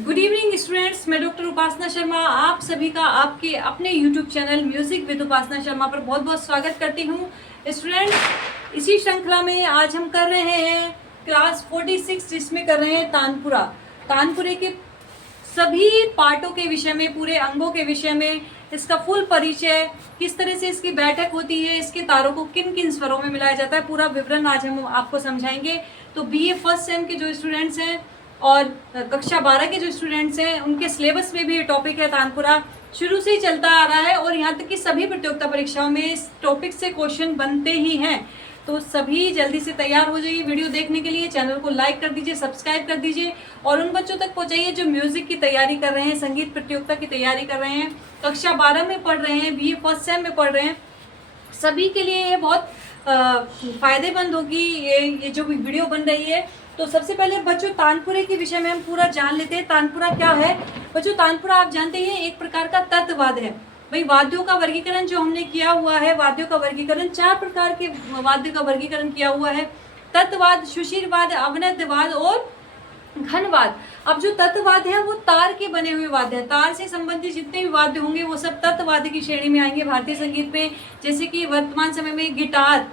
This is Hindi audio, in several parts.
गुड इवनिंग स्टूडेंट्स, मैं डॉक्टर उपासना शर्मा आप सभी का आपके अपने यूट्यूब चैनल म्यूजिक विद उपासना शर्मा पर बहुत बहुत स्वागत करती हूँ। स्टूडेंट्स, इसी श्रृंखला में आज हम कर रहे हैं क्लास 46, जिसमें कर रहे हैं तानपुरे के सभी पार्टों के विषय में, पूरे अंगों के विषय में, इसका फुल परिचय, किस तरह से इसकी बैठक होती है, इसके तारों को किन किन स्वरों में मिलाया जाता है, पूरा विवरण आज हम आपको समझाएंगे। तो बीए फर्स्ट सेम के जो स्टूडेंट्स हैं और कक्षा 12 के जो स्टूडेंट्स हैं उनके सिलेबस में भी ये टॉपिक है। तानपुरा शुरू से ही चलता आ रहा है और यहाँ तक कि सभी प्रतियोगिता परीक्षाओं में इस टॉपिक से क्वेश्चन बनते ही हैं। तो सभी जल्दी से तैयार हो जाइए वीडियो देखने के लिए। चैनल को लाइक कर दीजिए, सब्सक्राइब कर दीजिए और उन बच्चों तक पहुँचाइए जो म्यूजिक की तैयारी कर रहे हैं, संगीत प्रतियोगिता की तैयारी कर रहे हैं, कक्षा 12 में पढ़ रहे हैं, बीए फर्स्ट सेम में पढ़ रहे हैं। सभी के लिए ये बहुत फायदेमंद होगी ये जो वीडियो बन रही है। तो सबसे पहले बच्चों तानपुरे के विषय में हम पूरा जान लेते हैं। तानपुरा क्या है बच्चों? तानपुरा आप जानते हैं एक प्रकार का तत्ववाद है। भाई वाद्यों का वर्गीकरण जो हमने किया हुआ है, वाद्यों का वर्गीकरण 4 प्रकार के वाद्य का वर्गीकरण किया हुआ है। तत्ववाद, सुशीरवाद, अवनद्यवाद और घनवाद। अब जो तत्ववाद है वो तार के बने हुए वाद्य है। तार से संबंधित जितने भी वाद्य होंगे वो सब तत्ववाद की श्रेणी में आएंगे भारतीय संगीत में। जैसे कि वर्तमान समय में गिटार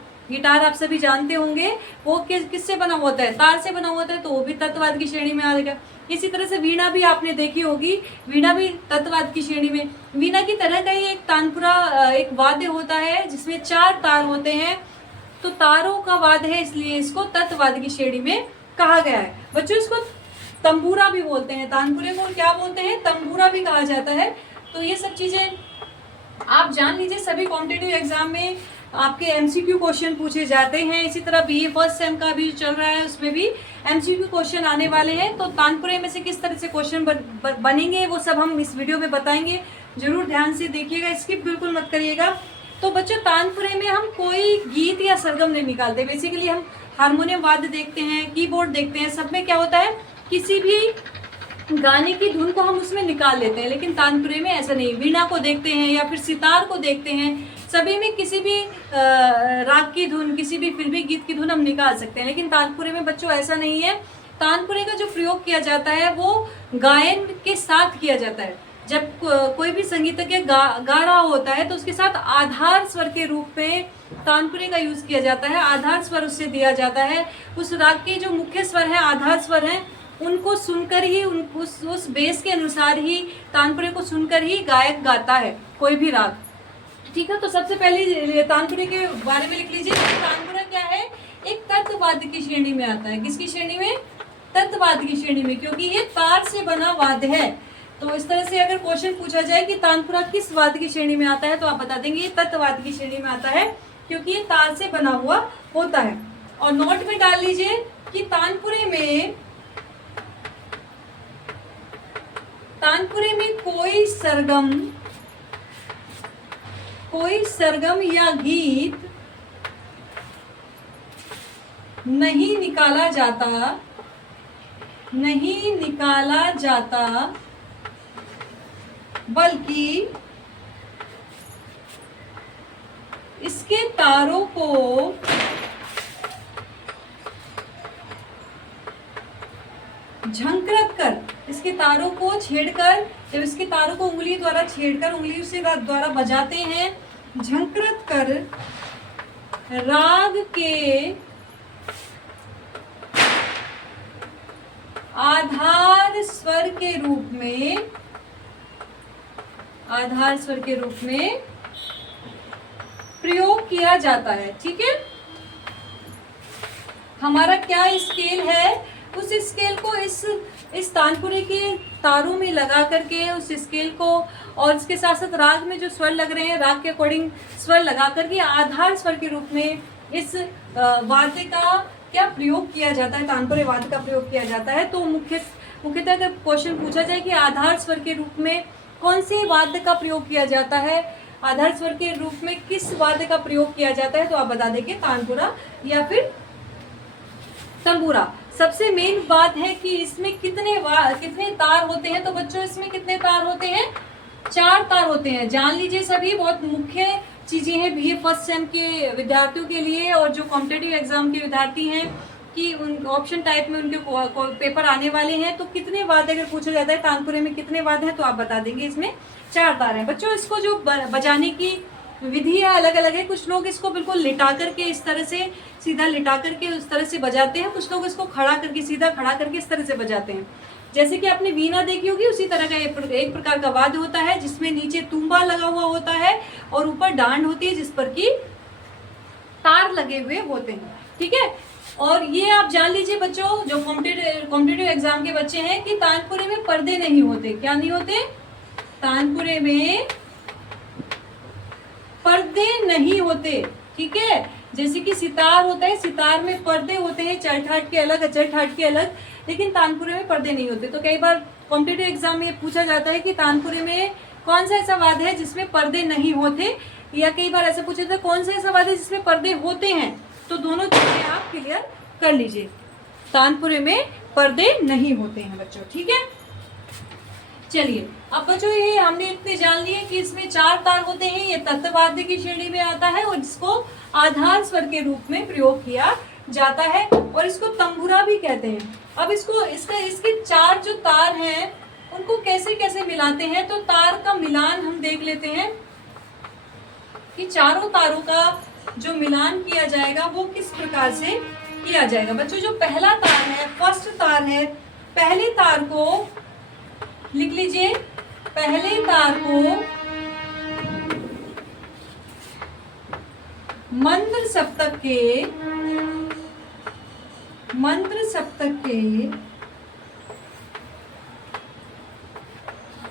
आप सभी जानते होंगे, वो किससे बना होता है? तार से बना होता है, तो वो भी तत्ववाद की श्रेणी में आएगा। इसी तरह से वीणा भी आपने देखी होगी, वीणा भी तत्ववाद की श्रेणी में। वीणा की तरह का ही एक तानपुरा एक वाद्य होता है जिसमें 4 तार होते हैं, तो तारों का वाद्य है, इसलिए इसको तत्ववाद की श्रेणी में कहा गया है। बच्चों इसको तंबूरा भी बोलते हैं, तानपुरे को क्या बोलते हैं? तंबूरा भी कहा जाता है। तो ये सब चीजें आप जान लीजिए। सभी कॉम्पिटिटिव एग्जाम में आपके एमसीक्यू क्वेश्चन पूछे जाते हैं। इसी तरह बीए फर्स्ट सेम का भी चल रहा है, उसमें भी एमसीक्यू क्वेश्चन आने वाले हैं। तो तानपुरे में से किस तरह से क्वेश्चन बनेंगे वो सब हम इस वीडियो में बताएंगे। जरूर ध्यान से देखिएगा, स्किप बिल्कुल मत करिएगा। तो बच्चों तानपुरे में हम कोई गीत या सरगम नहीं निकालते। बेसिकली हम हारमोनियम वाद्य देखते हैं, कीबोर्ड देखते हैं, सब में क्या होता है किसी भी गाने की धुन को हम उसमें निकाल लेते हैं, लेकिन तानपुरे में ऐसा नहीं। वीणा को देखते हैं या फिर सितार को देखते हैं, सभी में किसी भी राग की धुन, किसी भी फिल्मी गीत की धुन हम निकाल सकते हैं। लेकिन तानपुरे में बच्चों ऐसा नहीं है। तानपुरे का जो प्रयोग किया जाता है वो गायन के साथ किया जाता है। जब कोई भी संगीतज्ञ गा रहा होता है तो उसके साथ आधार स्वर के रूप में तानपुरे का यूज किया जाता है। आधार स्वर उससे दिया जाता है। उस राग के जो मुख्य स्वर है, आधार स्वर हैं, उनको सुनकर ही उस बेस के अनुसार ही तानपुरे को सुनकर ही गायक गाता है कोई भी राग। ठीक है, तो सबसे पहले तानपुरे के बारे में लिख लीजिए। तानपुरा क्या है? एक तत्ववाद्य की श्रेणी में आता है। किसकी श्रेणी में? तत्ववाद्य की श्रेणी में, क्योंकि ये तार से बना वाद्य है। तो इस तरह से अगर क्वेश्चन पूछा जाए कि तानपुरा किस वाद्य की श्रेणी में आता है, तो आप बता देंगे ये तत्ववाद्य की श्रेणी में आता है, क्योंकि ये तार से बना हुआ होता है। और नोट में डाल लीजिए कि तानपुरे में कोई सरगम या गीत नहीं निकाला जाता, बल्कि इसके तारों को झंकृत कर, इसके तारों को छेड़कर, जब इसके तारों को उंगली द्वारा छेड़कर, उंगली से द्वारा बजाते हैं, झंकृत कर राग के आधार स्वर के रूप में प्रयोग किया जाता है। ठीक है, हमारा क्या स्केल है, उस स्केल को इस तानपुरे के तारों में लगा करके उस स्केल को, और इसके साथ साथ राग में जो स्वर लग रहे हैं, राग के अकॉर्डिंग स्वर लगा करके आधार स्वर के रूप में इस वाद्य का क्या प्रयोग किया जाता है, तानपुरे वाद्य का प्रयोग किया जाता है। तो मुख्यतः अगर क्वेश्चन पूछा जाए कि आधार स्वर के रूप में कौन से वाद्य का प्रयोग किया जाता है, आधार स्वर के रूप में किस वाद्य का प्रयोग किया जाता है, तो आप बता देंगे तानपुरा या फिर तंबूरा। सबसे मेन बात है कि इसमें कितने तार होते हैं। तो बच्चों इसमें कितने तार होते हैं? 4 तार होते हैं। जान लीजिए, सभी बहुत मुख्य चीजें हैं बीए फर्स्ट सेम के विद्यार्थियों के लिए और जो कॉम्पिटिटिव एग्जाम के विद्यार्थी हैं कि उन ऑप्शन टाइप में उनके पेपर आने वाले हैं। तो कितने वाद्य अगर पूछा जाता है तानपुरे में कितने वाद्य हैं, तो आप बता देंगे इसमें 4 तार हैं। बच्चों इसको जो बजाने की विधि है अलग अलग है। कुछ लोग इसको बिल्कुल लिटा करके इस तरह से सीधा लिटा करके उस तरह से बजाते हैं, कुछ लोग इसको खड़ा करके सीधा खड़ा करके इस तरह से बजाते हैं। जैसे कि आपने वीणा देखी होगी, उसी तरह का एक प्रकार का वाद्य होता है जिसमें नीचे तुम्बा लगा हुआ होता है और ऊपर डांड होती है जिस पर की तार लगे हुए होते हैं। ठीक है, और ये आप जान लीजिए बच्चों, जो कॉम्पिटिटिव एग्जाम के बच्चे हैं, कि तानपुरे में पर्दे नहीं होते। क्या नहीं होते? तानपुरे में पर्दे नहीं होते। ठीक है, जैसे कि सितार होता है, सितार में पर्दे होते हैं, चरठाट के अलग, अचल ठाट के अलग, लेकिन तानपुरे में पर्दे नहीं होते। तो कई बार कॉम्पिटिटिव एग्जाम में पूछा जाता है कि तानपुरे में कौन सा ऐसा वाद्य है जिसमें पर्दे नहीं होते, या कई बार ऐसा पूछा जाता है कौन सा ऐसा वाद्य है जिसमें पर्दे होते हैं। तो दोनों चीजें आप क्लियर कर लीजिए। तानपुरे में पर्दे नहीं होते हैं बच्चों। ठीक है, चलिए अब बच्चों ये हमने इतने जान लिए कि इसमें 4 तार होते हैं। ये तत्वाद्य की श्रेणी में आता है और जिसको आधार स्वर के रूप में प्रयोग किया जाता है और इसको तंबुरा भी कहते हैं। अब इसके 4 जो तार हैं उनको कैसे कैसे मिलाते हैं, तो तार का मिलान हम देख लेते हैं कि चारों तारों का जो मिलान किया जाएगा वो किस प्रकार से किया जाएगा। बच्चों जो पहला तार है, फर्स्ट तार है, पहले तार को लिख लीजिए। पहले तार को मंद्र सप्तक के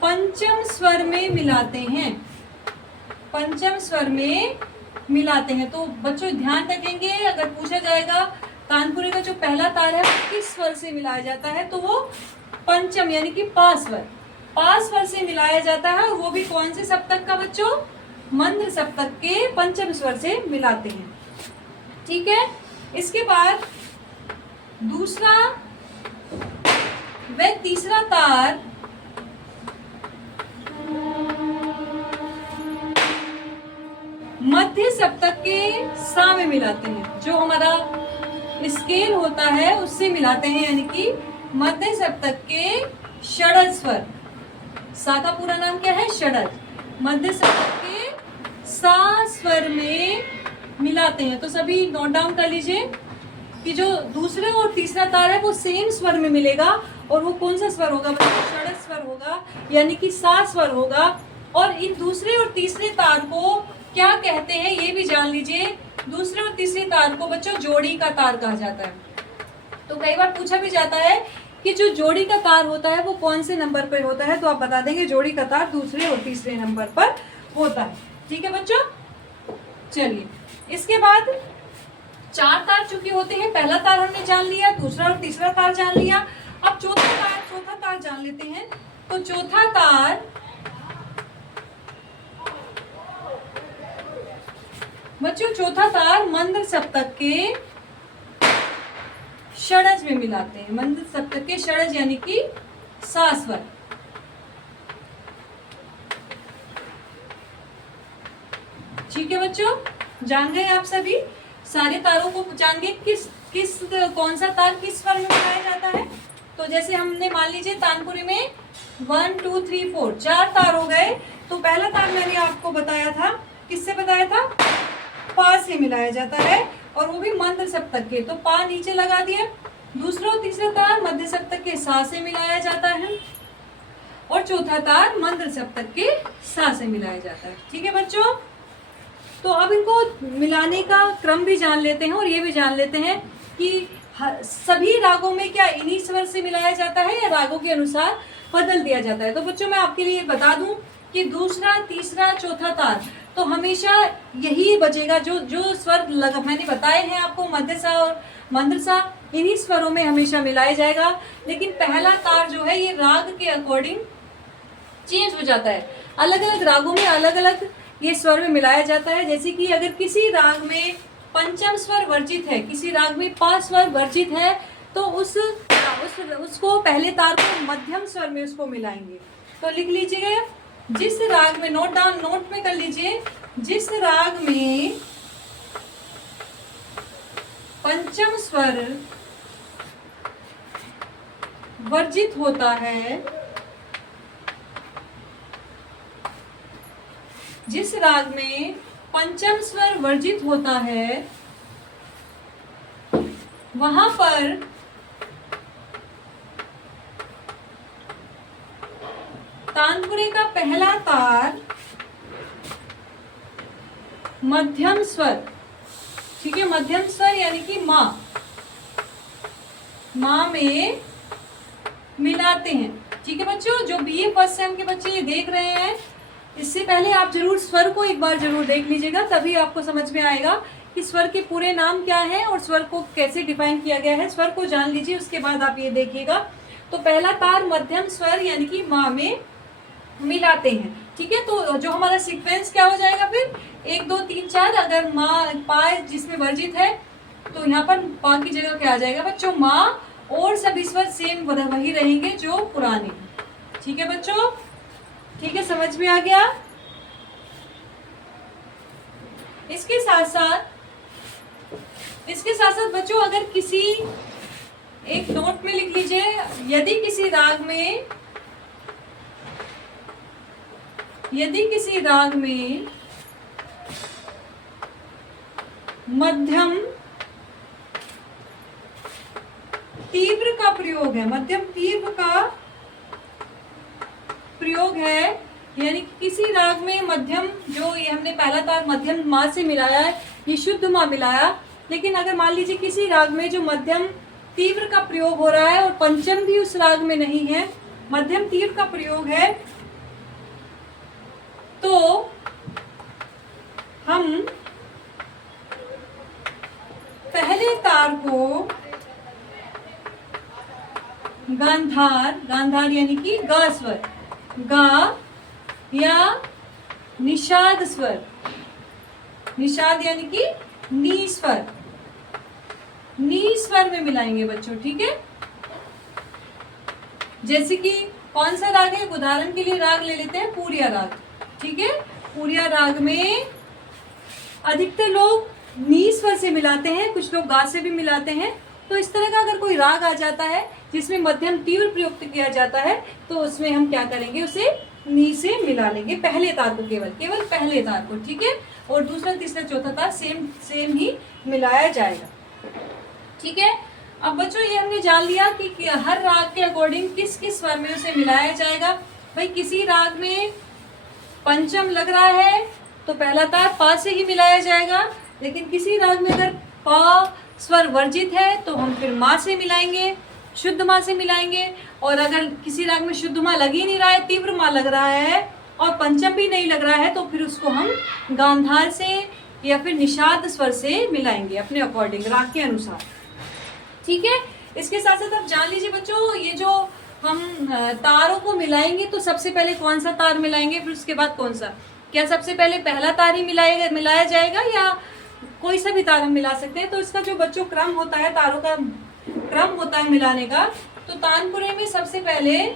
पंचम स्वर में मिलाते हैं। पंचम स्वर में मिलाते हैं। तो बच्चों ध्यान रखेंगे, अगर पूछा जाएगा तानपुरे का जो पहला तार है वो किस स्वर से मिलाया जाता है, तो वो पंचम यानी कि पा स्वर से मिलाया जाता है। और वो भी कौन से सप्तक का बच्चों? मंद्र सप्तक के पंचम स्वर से मिलाते हैं। ठीक है, इसके बाद दूसरा व तीसरा तार मध्य सप्तक के सा में मिलाते हैं। जो हमारा स्केल होता है उससे मिलाते हैं, यानी कि मध्य सप्तक के षडज स्वर। सा का पूरा नाम क्या है? षडज। मध्य सप्तक के सा स्वर में मिलाते हैं। तो सभी नोट डाउन कर लीजिए कि जो दूसरे और तीसरा तार है वो सेम स्वर में मिलेगा और वो कौन सा स्वर होगा? षडज स्वर होगा, यानी कि सा स्वर होगा। और इन दूसरे और तीसरे तार को क्या कहते हैं ये भी जान लीजिए। दूसरे और तीसरे तार को बच्चों जोड़ी का तार कहा जाता है। तो कई बार पूछा भी जाता है कि जो जोड़ी का तार होता है वो कौन से नंबर पर होता है, तो आप बता देंगे जोड़ी का तार दूसरे और तीसरे नंबर पर होता है। ठीक है बच्चों, चलिए इसके बाद 4 तार चुके होते हैं। पहला तार हमने जान लिया, दूसरा और तीसरा तार जान लिया। अब चौथा तार जान लेते हैं। तो चौथा तार बच्चों, चौथा तार मंद्र सप्तक के षडज में मिलाते हैं। मंद्र सप्तक के षडज यानी कि सा स्वर। ठीक है बच्चों, जान गए आप सभी सारे तारों को? जान गए कौन सा तार किस स्वर में मिलाया जाता है। तो जैसे हमने मान लीजिए तानपुरे में 1 2 3 4 4 तार हो गए। तो पहला तार मैंने आपको बताया था, किससे बताया था? पा से मिलाया जाता है और वो भी मंद्र सप्तक के। तो पा नीचे लगा दिया। दूसरा और तीसरा तार मध्य सप्तक के सा से मिलाया जाता है और चौथा तार मंद्र सप्तक के सा से मिलाया जाता है। ठीक है बच्चों, तो अब इनको मिलाने का क्रम भी जान लेते हैं और ये भी जान लेते हैं कि सभी रागों में क्या इन्हीं स्वर से मिलाया जाता है या रागों के अनुसार बदल दिया जाता है। तो बच्चों मैं आपके लिए बता दूं कि दूसरा, तीसरा, चौथा तार तो हमेशा यही बचेगा। जो स्वर मैंने बताए हैं आपको, मध्य सा और मंद्र सा, इन्हीं स्वरों में हमेशा मिलाया जाएगा। लेकिन पहला तार जो है ये राग के अकॉर्डिंग चेंज हो जाता है। अलग अलग रागों में अलग अलग ये स्वर में मिलाया जाता है। जैसे कि अगर किसी राग में पंचम स्वर वर्जित है, किसी राग में पा स्वर वर्जित है, तो उसको पहले तार को मध्यम स्वर में उसको मिलाएंगे। तो लिख लीजिएगा, जिस राग में नोट में कर लीजिए, जिस राग में पंचम स्वर वर्जित होता है, जिस राग में पंचम स्वर वर्जित होता है, वहां पर तानपुरे का पहला तार मध्यम स्वर, ठीक है, मध्यम स्वर यानी कि माँ में मिलाते हैं। ठीक है बच्चों, जो बीए फर्स्ट सेम के बच्चे ये देख रहे हैं, इससे पहले आप जरूर स्वर को एक बार जरूर देख लीजिएगा, तभी आपको समझ में आएगा कि स्वर के पूरे नाम क्या है और स्वर को कैसे डिफाइन किया गया है। स्वर को जान लीजिए, उसके बाद आप ये देखिएगा। तो पहला तार मध्यम स्वर यानी कि माँ में मिलाते हैं। ठीक है, तो जो हमारा सीक्वेंस क्या हो जाएगा फिर 1 2 3 4। अगर माँ पा जिसमें वर्जित है तो यहाँ पर पा की जगह क्या आ जाएगा बच्चों, माँ, और सभी स्वर सेम वही रहेंगे जो पुराने। ठीक है बच्चों, ठीक है, समझ में आ गया। इसके साथ साथ बच्चों, अगर किसी एक नोट में लिख लीजिए, यदि किसी राग में मध्यम तीव्र का प्रयोग है, मध्यम तीव्र का प्रयोग है, यानी कि किसी राग में मध्यम, जो ये हमने पहला तार मध्यम माँ से मिलाया है, ये शुद्ध माँ मिलाया, लेकिन अगर मान लीजिए किसी राग में जो मध्यम तीव्र का प्रयोग हो रहा है और पंचम भी उस राग में नहीं है, मध्यम तीव्र का प्रयोग है, तो हम पहले तार को गांधार यानी कि गा स्वर, गा या निषाद स्वर, निषाद यानी कि नी स्वर में मिलाएंगे बच्चों। ठीक है, जैसे कि कौन सा राग है, उदाहरण के लिए राग ले लेते हैं पूरिया राग। ठीक है, पूरिया राग में अधिकतर लोग नी स्वर से मिलाते हैं, कुछ लोग गा से भी मिलाते हैं। तो इस तरह का अगर कोई राग आ जाता है जिसमें मध्यम तीव्र प्रयुक्त किया जाता है, तो उसमें हम क्या करेंगे, उसे नी से मिला लेंगे, पहले तार को, केवल पहले तार को। ठीक है, और दूसरा तीसरा चौथा तार सेम ही मिलाया जाएगा। ठीक है, अब बच्चों ये हमने जान लिया कि हर राग के अकॉर्डिंग किस किस स्वर में उसे मिलाया जाएगा। भाई किसी राग में पंचम लग रहा है तो पहला तार पा से ही मिलाया जाएगा, लेकिन किसी राग में अगर पा स्वर वर्जित है तो हम फिर माँ से मिलाएंगे, शुद्ध माँ से मिलाएंगे। और अगर किसी राग में शुद्ध माँ लग ही नहीं रहा है, तीव्र माँ लग रहा है और पंचम भी नहीं लग रहा है, तो फिर उसको हम गांधार से या फिर निषाद स्वर से मिलाएंगे अपने अकॉर्डिंग, राग के अनुसार। ठीक है, इसके साथ साथ आप जान लीजिए बच्चों, ये जो हम तारों को मिलाएंगे तो सबसे पहले कौन सा तार मिलाएंगे, फिर उसके बाद कौन सा, क्या सबसे पहले पहला तार ही मिलाया जाएगा या कोई सा भी तार हम मिला सकते हैं। तो इसका जो बच्चों क्रम होता है, तारों का क्रम होता है मिलाने का, तो तानपुरे में सबसे पहले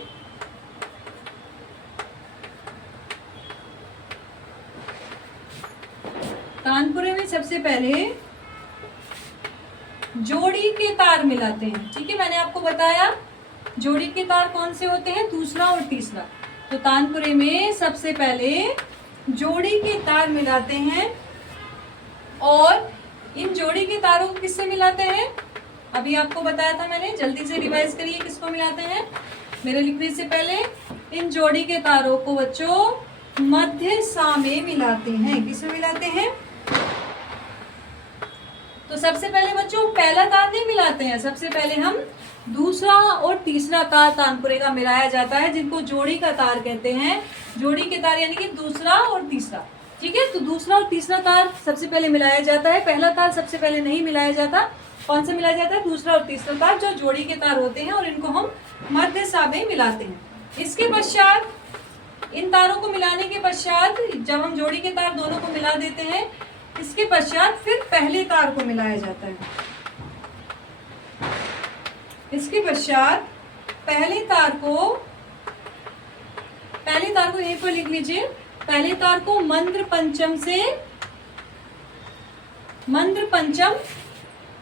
जोड़ी के तार मिलाते हैं। ठीक है, मैंने आपको बताया जोड़ी के तार कौन से होते हैं, दूसरा और तीसरा। तो तानपुरे में सबसे पहले जोड़ी के तार मिलाते हैं, और इन जोड़ी के तारों को किससे मिलाते हैं, अभी आपको बताया था मैंने, जल्दी से रिवाइज करिए किसको मिलाते हैं मेरे लिखने से पहले। इन जोड़ी के तारों को बच्चों मध्य सा में मिलाते हैं। किसमें मिलाते हैं, तो सबसे पहले बच्चों पहला तार नहीं मिलाते हैं, सबसे पहले हम दूसरा और तीसरा तार तानपुरे का मिलाया जाता है, जिनको जोड़ी का तार कहते हैं। जोड़ी के तार यानी कि दूसरा और तीसरा। ठीक है, तो दूसरा और तीसरा तार सबसे पहले मिलाया जाता है, पहला तार सबसे पहले नहीं मिलाया जाता। कौन सा मिलाया जाता है, दूसरा और तीसरा तार, जो जोड़ी के तार होते हैं, और इनको हम मध्य सा में मिलाते हैं। इसके पश्चात इन तारों को मिलाने के पश्चात, जब हम जोड़ी के तार दोनों को मिला देते हैं, इसके पश्चात फिर पहले तार को मिलाया जाता है। इसके पश्चात पहले तार को यहीं पर लिख लीजिए, पहले तार को मंद्र पंचम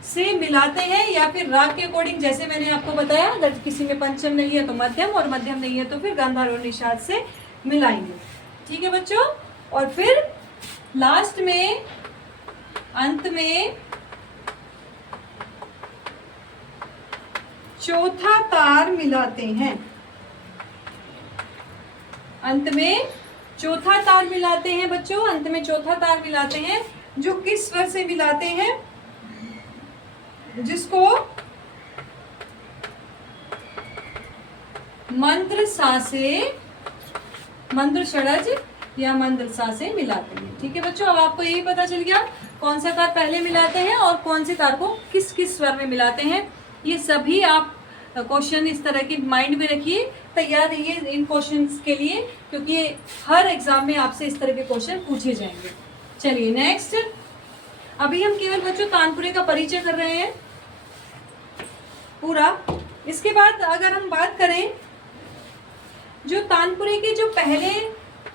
से मिलाते हैं या फिर राग के अकॉर्डिंग, जैसे मैंने आपको बताया, अगर किसी में पंचम नहीं है तो मध्यम, और मध्यम नहीं है तो फिर गांधार और निषाद से मिलाएंगे। ठीक है बच्चों। और फिर लास्ट में, अंत में चौथा तार मिलाते हैं। अंत में चौथा तार मिलाते हैं बच्चों, अंत में चौथा तार मिलाते हैं, जो किस स्वर से मिलाते हैं? जिसको मंत्र सा से, मंत्र षडज या मंत्र सा से मिलाते हैं। ठीक है बच्चों, अब आपको यही पता चल गया कौन सा तार पहले मिलाते हैं और कौन से तार को किस किस स्वर में मिलाते हैं। ये सभी आप क्वेश्चन इस तरह के माइंड में रखिए, तैयार रहिए इन क्वेश्चंस के लिए, क्योंकि हर एग्जाम में आपसे इस तरह के क्वेश्चन पूछे जाएंगे। चलिए नेक्स्ट, अभी हम केवल बच्चों तानपुरे का परिचय कर रहे हैं पूरा। इसके बाद अगर हम बात करें, जो तानपुरे के जो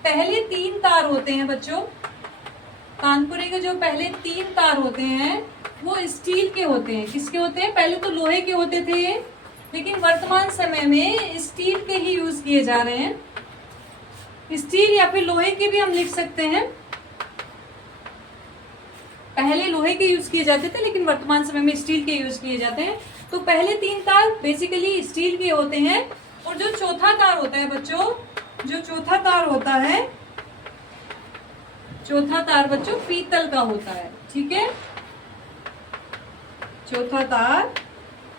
पहले 3 तार होते हैं बच्चों, तानपुरे के जो पहले 3 तार होते हैं वो स्टील के होते हैं। किसके होते हैं? पहले तो लोहे के होते थे, लेकिन वर्तमान समय में स्टील के ही यूज किए जा रहे हैं। स्टील या फिर लोहे के भी हम लिख सकते हैं। पहले लोहे के यूज किए जाते थे, लेकिन वर्तमान समय में स्टील के यूज किए जाते हैं। तो पहले 3 तार बेसिकली स्टील के होते हैं, और जो चौथा तार होता है बच्चों, जो चौथा तार होता है, चौथा तार बच्चों पीतल का होता है। ठीक है, चौथा तार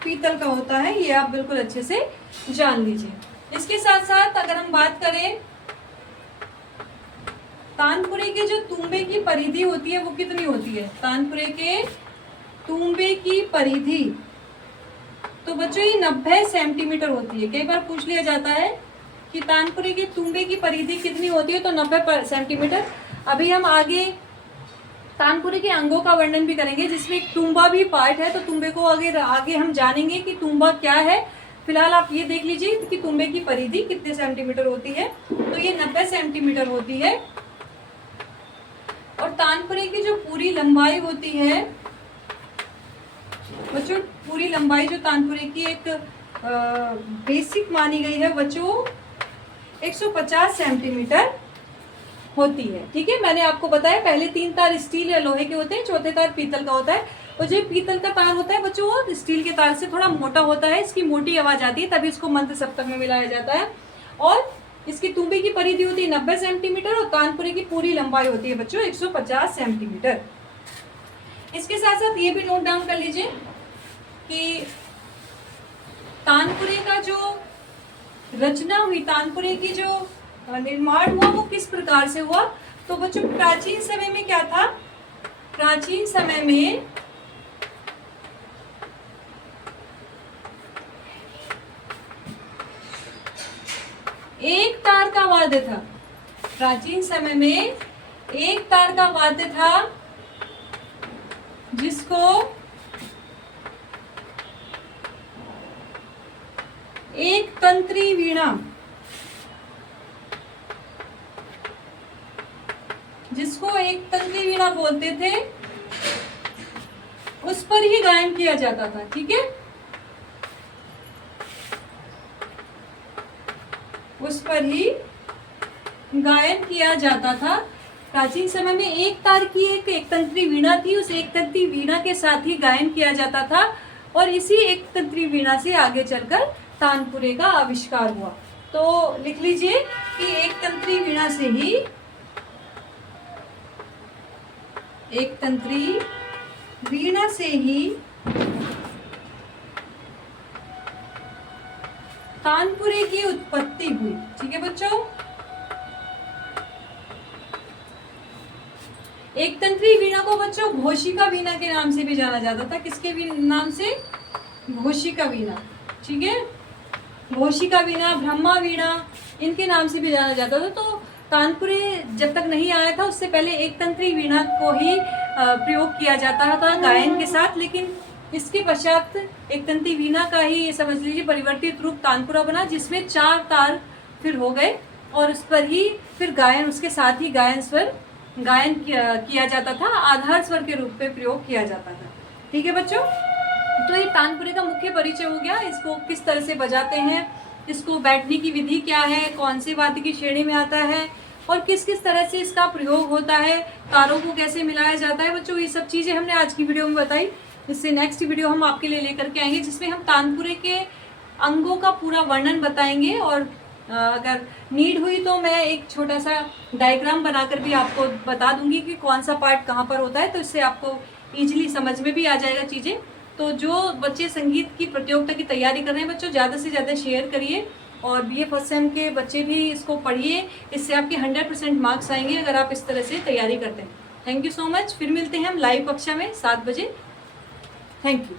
पीतल का होता है, ये आप बिल्कुल अच्छे से जान लीजिए। इसके साथ साथ अगर हम बात करें, तानपुरे के जो तूंबे की परिधि होती है वो कितनी होती है? तानपुरे के तूंबे की परिधि तो बच्चों ये 90 सेंटीमीटर होती है। कई बार पूछ लिया जाता है कि तानपुरे के तूंबे की परिधि कितनी होती है, तो 90 सेंटीमीटर। अभी हम आगे तानपुरे के अंगों का वर्णन भी करेंगे, जिसमें एक तुम्बा भी पार्ट है, तो तुम्बे को आगे हम जानेंगे कि तुम्बा क्या है। फिलहाल आप ये देख लीजिए कि तुम्बे की परिधि कितने सेंटीमीटर होती है, तो ये 90 सेंटीमीटर होती है। और तानपुरे की जो पूरी लंबाई होती है बच्चों, पूरी लंबाई जो तानपुरे की एक बेसिक मानी गई है बच्चों, 150 सेंटीमीटर होती है। ठीक है, मैंने आपको बताया पहले 3 तार स्टील या लोहे के होते हैं, चौथे तार पीतल का होता है। और जो पीतल का तार होता है बच्चों, वो स्टील के तार से थोड़ा मोटा होता है, इसकी मोटी आवाज आती है, तभी इसको मंत्र सप्तक में मिलाया जाता है। और इसकी तुम्बे की परिधि होती है 90 सेंटीमीटर, और तानपुरे की पूरी लंबाई होती है बच्चों 150 सेंटीमीटर। इसके साथ साथ ये भी नोट डाउन कर लीजिए कि तानपुरे का जो रचना हुई, तानपुरे की जो निर्माण हुआ वो किस प्रकार से हुआ? तो बच्चों प्राचीन समय में क्या था? प्राचीन समय में एक तार का वाद्य था। प्राचीन समय में एक तार का वाद्य था, जिसको एक तंत्री वीणा, जिसको एक तंत्री वीणा बोलते थे, उस पर ही गायन किया जाता था। ठीक है, उस पर ही गायन किया जाता था। प्राचीन समय में एक तार की एक तंत्री वीणा थी, उस एक तंत्री वीणा के साथ ही गायन किया जाता था, और इसी एक तंत्री वीणा से आगे चलकर तानपुरे का आविष्कार हुआ। तो लिख लीजिए कि एक तंत्री वीणा से ही, एक तंत्री वीणा से ही तानपुरे की उत्पत्ति हुई। ठीक है बच्चों, एक तंत्री वीणा को बच्चों घोषिका वीणा के नाम से भी जाना जाता था। किसके नाम से? घोषिका वीणा। ठीक है, घोषिका वीणा, ब्रह्मा वीणा, इनके नाम से भी जाना जाता था। तो तानपुरे जब तक नहीं आया था उससे पहले एक तंत्री वीणा को ही प्रयोग किया जाता था गायन के साथ, लेकिन इसके पश्चात एक तंत्री वीणा का ही, ये समझ लीजिए, परिवर्तित रूप तानपुरा बना, जिसमें 4 तार फिर हो गए, और उस पर ही फिर गायन, उसके साथ ही गायन किया जाता था, आधार स्वर के रूप में प्रयोग किया जाता था। ठीक है बच्चों, तो ये तानपुरे का मुख्य परिचय हो गया। इसको किस तरह से बजाते हैं, इसको बैठने की विधि क्या है, कौन से वाद्य की श्रेणी में आता है और किस किस तरह से इसका प्रयोग होता है, तारों को कैसे मिलाया जाता है। बच्चों ये सब चीज़ें हमने आज की वीडियो में बताई। इससे नेक्स्ट वीडियो हम आपके लिए लेकर के आएंगे जिसमें हम तानपुरे के अंगों का पूरा वर्णन बताएंगे और अगर नीड हुई तो मैं एक छोटा सा डायग्राम बनाकर भी आपको बता दूंगी कि कौन सा पार्ट कहाँ पर होता है, तो इससे आपको ईजिली समझ में भी आ जाएगा चीज़ें। तो जो बच्चे संगीत की प्रतियोगिता की तैयारी कर रहे हैं बच्चों, ज़्यादा से ज़्यादा शेयर करिए और BA फर्स्ट सेम के बच्चे भी इसको पढ़िए। इससे आपके 100% मार्क्स आएंगे अगर आप इस तरह से तैयारी करते हैं। Thank you so much. फिर मिलते हैं हम लाइव कक्षा में 7 बजे। Thank you.